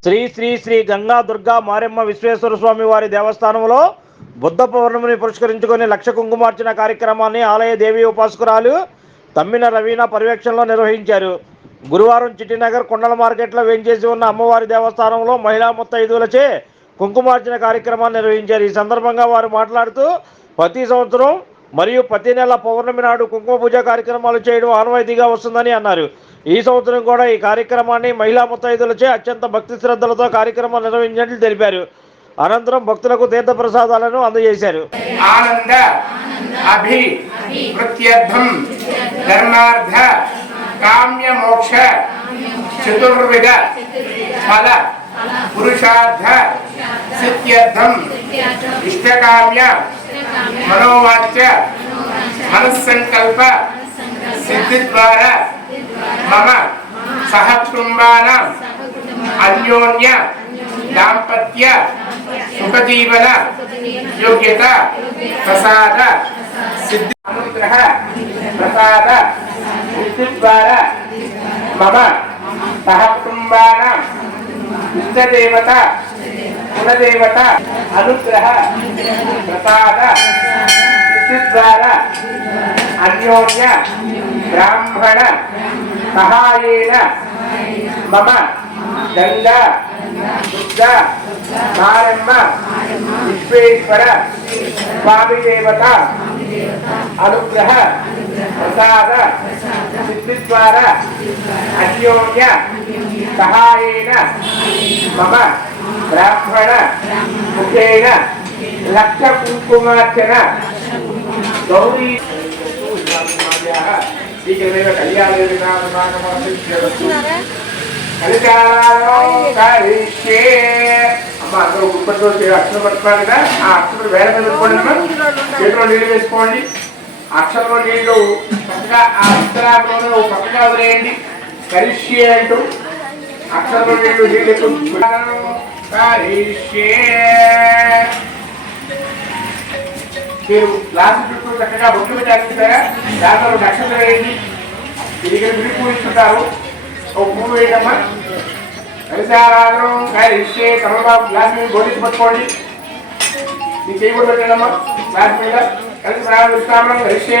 శ్రీ శ్రీ శ్రీ గంగా దుర్గా మారెమ్మ విశ్వేశ్వర స్వామి వారి దేవస్థానంలో బుద్ధ పౌర్ణమిని పురస్కరించుకొని లక్ష కుంకుమార్చన కార్యక్రమాన్ని ఆలయ దేవి ఉపాసకురాలు తమ్మిన రవీణ పర్యవేక్షణలో నిర్వహించారు. గురువారం చిట్టినగర్ కొండల మార్కెట్లో వేంచేసి ఉన్న అమ్మవారి దేవస్థానంలో మహిళా ముత్తైదువులచే కుంకుమార్చన కార్యక్రమాన్ని నిర్వహించారు. ఈ సందర్భంగా వారు మాట్లాడుతూ ప్రతి సంవత్సరం మరియు ప్రతి నెల పౌర్ణమి నాడు కుంకుమ పూజ కార్యక్రమాలు చేయడం ఆనవాయితీగా వస్తుందని అన్నారు. ఈ సంవత్సరం కూడా ఈ కార్యక్రమాన్ని మహిళా ముత్తైదులచే అత్యంత భక్తి శ్రద్ధలతో కార్యక్రమం నిర్వహించినట్లు తెలిపారు. అనంతరం భక్తులకు తీర్థ ప్రసాదాలను అందజేశారు. ఆనంద అభి ధర్మార్థ కామ్య మోక్ష చతుర్విధ ఫల పురుషార్థ సిద్ధ్యర్థం ఇష్టకామ్య మనోవాక్య మనస్సంకల్ప సిద్ధి ద్వారా మమ సహ కుటుంబానాం అన్యోన్య దాంపత్య సుఖజీవన యోగ్యత ప్రసాద సిద్ధి అనుగ్రహ ప్రసాద బుద్ధి ద్వారా మమ సహ కుటుంబానాం ఇష్టదేవత కులదేవత అనుగ్రహ ప్రసాద విద్యుద్వార అన్యోన్య బ్రాహ్మణ సహాయేన మమ గంగా దుర్గా మారమ్మ విశ్వేశ్వర స్వామి దేవత అనుగ్రహ ప్రసాద సిద్ధి ద్వారా అన్యోన్య సహాయేన మమ బ్రాహ్మణ ముఖేన లక్ష కుంకుమార్చన గౌరీ శీఘ్రమేవ కళ్యాణే అమ్మ అందరూ గుప్పట్లో అక్షరం పట్టుకోవాలి కదా ఆ అక్షరం వేల మీద పెట్టుకోండి చేతిలో నీళ్ళు వేసుకోండి అక్షరంలో నీళ్ళు చక్కగా ఆ అక్షరాలను పక్కగా వదిలేయండి. కరిష్యే అంటూ అక్షరంలో నీళ్ళు నీళ్ళు మీరు లాస్ట్ చుట్టూ చక్కగా బొట్టు పెట్టారు దాంట్లో నక్షత్రం వేయండి. ఇది ఇక్కడ విడి పువ్వు ఒక పువ్వు వేయడమ్మా కలిసారాధనం కలిసే కమలబాబు గ్లాస్ మీద బోధించి పట్టుకోండి. మీ చేయకూడదు పెట్టండమ్మా. గ్లాస్ మీద కలిసి ప్రారంభిస్తామని కలిసే